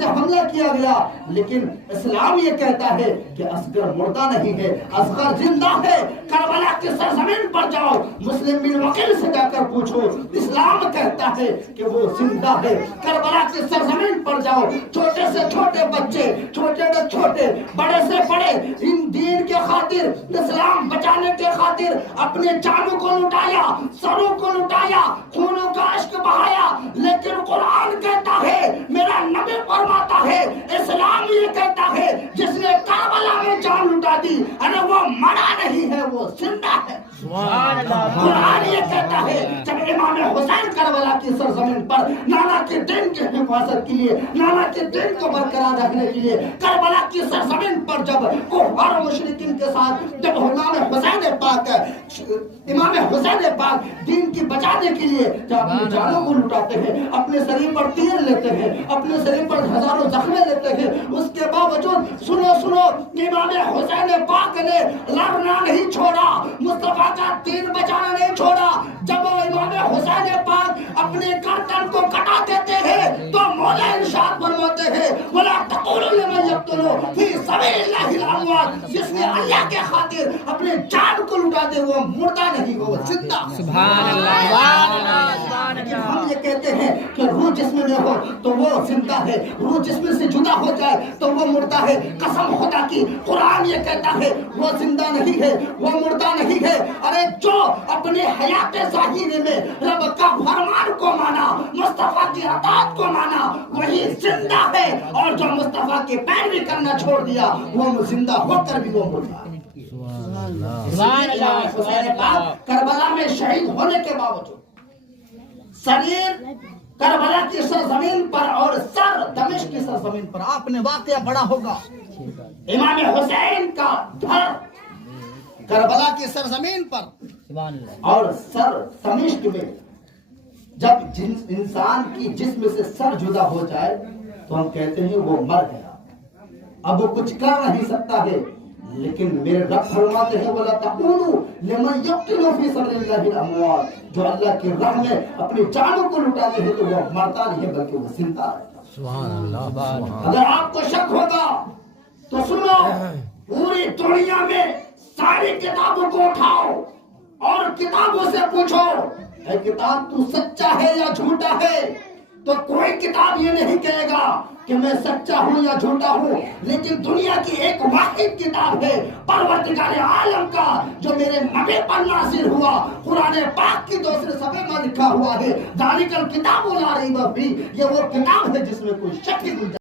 سے حملہ کیا گیا، لیکن اسلام یہ کہتا ہے کہ اصغر مردہ نہیں ہے، اصغر زندہ ہے۔ کربلا کی سرزمین پر جاؤ، مسلم بن وکیل سے جا کر پوچھو، اسلام کہتا ہے کہ وہ زندہ ہے۔ کربلا کی سرزمین پر جاؤ، چھوٹے سے چھوٹے بچے، چھوٹے سے چھوٹے، بڑے سے بڑے، ان دین کے خاطر، اسلام بچانے کے خاطر اپنے جانوں کو لٹایا، سروں کو لٹایا، خونوں کا اشک بہایا، لیکن قرآن کہتا ہے، میرا نبی فرماتا ہے، اسلام یہ کہتا ہے جس نے کربلا میں جان لٹا دی، ارے وہ مرا نہیں ہے، وہ زندہ ہے۔ قرآن یہ کہتا ہے جب امام حسین کربلا کی سرزمین پر نانا کے دین کی حفاظت کے لیے، نانا کے دین کو برقرار رکھنے کے لیے کربلا کی سرزمین پر جب کفار و مشرکین کے ساتھ جب امام حسین پاک دین کی بچانے کے لیے جب اپنی جانوں کو لٹاتے ہیں، اپنے شریر پر تیر لیتے ہیں، اپنے شریر پر ہزاروں زخمیں لیتے ہیں، اس کے باوجود سنو امام حسین پاک نے لڑنا نہیں چھوڑا، مصطفیٰ کا دین بچانا نہیں چھوڑا۔ جب امام حسین پاک اپنے گردن کو کٹا دیتے ہیں تو مولا ارشاد فرماتے ہیں، وَلَا تَقُولُوا لِمَن يَقْتُلُ فِي سَبِيلِ اللَّهِ الْأَمْوَاتِ، جس نے اللہ کے خاطر اپنے جان کو لٹا دے وہ مردہ نہیں، وہ زندہ۔ سبحان اللہ۔ لیکن ہم یہ کہتے ہیں کہ روح جسم میں ہو تو وہ زندہ ہے، روح جسم سے جدا ہو جائے تو وہ مردہ ہے۔ قسم خدا کی، قرآن یہ کہتا ہے وہ زندہ نہیں ہے، وہ مردہ نہیں ہے۔ ارے جو اپنے حیات ظاہری میں رب کا فرمان کو مانا، مصطفیٰ کی اطاعت کو مانا، وہی زندہ ہے، اور جو مصطفیٰ کی پیروی کرنا چھوڑ دیا وہ زندہ ہو کر بھی وہ مردہ ہے۔ حسین پاک کربلا میں شہید ہونے کے باوجود شریر کربلا کی سرزمین پر اور سر دمشق کی سرزمین پر، آپ نے واقعہ پڑھا ہوگا، امام حسین کا دھر کربلا کی سرزمین پر اور سر دمشق میں۔ جب انسان کی جسم سے سر جدا ہو جائے تو ہم کہتے ہیں وہ مر گیا، اب وہ کچھ کر نہیں سکتا ہے، لیکن میرے رب فرماتے ہیں وَلَا تَقُولُوا لِمَن يَقْتُلُ فِي سَبِيلِ اللَّهِ الْأَمْوَاتِ، جو اللہ کی راہ میں اپنی جانوں کو لٹاتے ہیں تو وہ مرتا نہیں ہے بلکہ وہ زندہ رہتا۔ سبحان اللہ۔ اگر آپ کو شک ہوگا تو سنو، پوری دنیا میں ساری کتابوں کو اٹھاؤ اور کتابوں سے پوچھو، اے کتاب تو سچا ہے یا جھوٹا ہے؟ تو کوئی کتاب یہ نہیں کہے گا کہ میں سچا ہوں یا جھوٹا ہوں، لیکن دنیا کی ایک واحد کتاب ہے پروردگار عالم کا جو میرے نبی پر نازل ہوا، قرآن پاک کی دوسرے صفحے میں لکھا ہوا ہے، ذالک الکتاب لا ریب فیہ، یہ وہ کتاب ہے جس میں کوئی شک ہی نہیں۔